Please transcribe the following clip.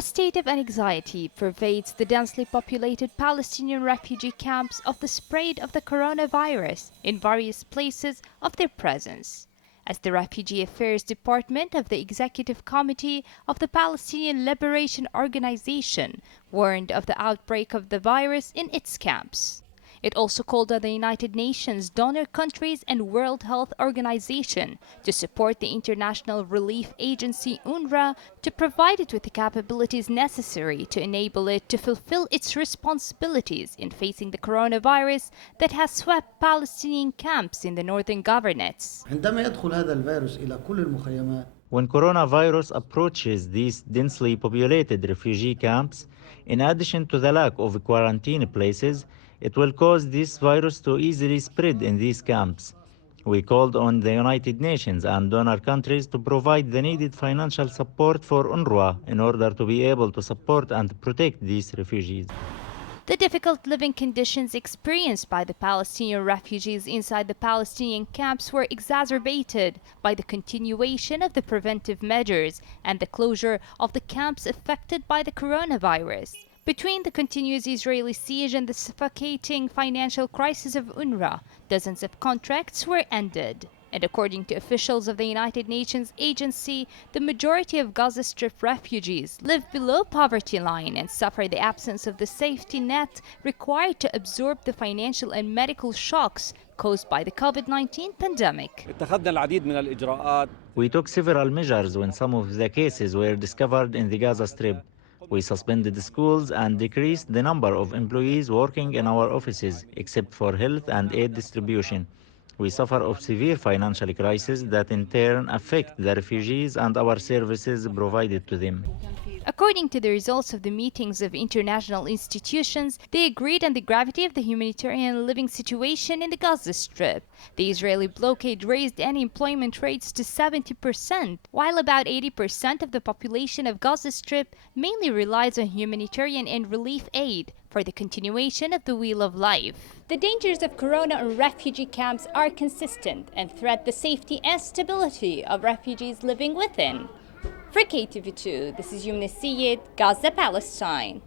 A state of anxiety pervades the densely populated Palestinian refugee camps of the spread of the coronavirus in various places of their presence, as the Refugee Affairs Department of the Executive Committee of the Palestinian Liberation Organization warned of the outbreak of the virus in its camps. It also called on the United Nations, donor countries, and World Health Organization to support the international relief agency UNRWA to provide it with the capabilities necessary to enable it to fulfill its responsibilities in facing the coronavirus that has swept Palestinian camps in the northern governorates. When coronavirus approaches these densely populated refugee camps, in addition to the lack of quarantine places, it will cause this virus to easily spread in these camps. We called on the United Nations and donor countries to provide the needed financial support for UNRWA in order to be able to support and protect these refugees. The difficult living conditions experienced by the Palestinian refugees inside the Palestinian camps were exacerbated by the continuation of the preventive measures and the closure of the camps affected by the coronavirus. Between the continuous Israeli siege and the suffocating financial crisis of UNRWA, dozens of contracts were ended. And according to officials of the United Nations agency, the majority of Gaza Strip refugees live below poverty line and suffer the absence of the safety net required to absorb the financial and medical shocks caused by the COVID-19 pandemic. We took several measures when some of the cases were discovered in the Gaza Strip. We suspended schools and decreased the number of employees working in our offices, except for health and aid distribution. We suffer of severe financial crisis that in turn affect the refugees and our services provided to them. According to the results of the meetings of international institutions, they agreed on the gravity of the humanitarian living situation in the Gaza Strip. The Israeli blockade raised unemployment rates to 70%, while about 80% of the population of Gaza Strip mainly relies on humanitarian and relief aid for the continuation of the wheel of life. The dangers of corona and refugee camps are consistent and threat the safety and stability of refugees living within. For KTV2, this is Yumna Syed, Gaza, Palestine.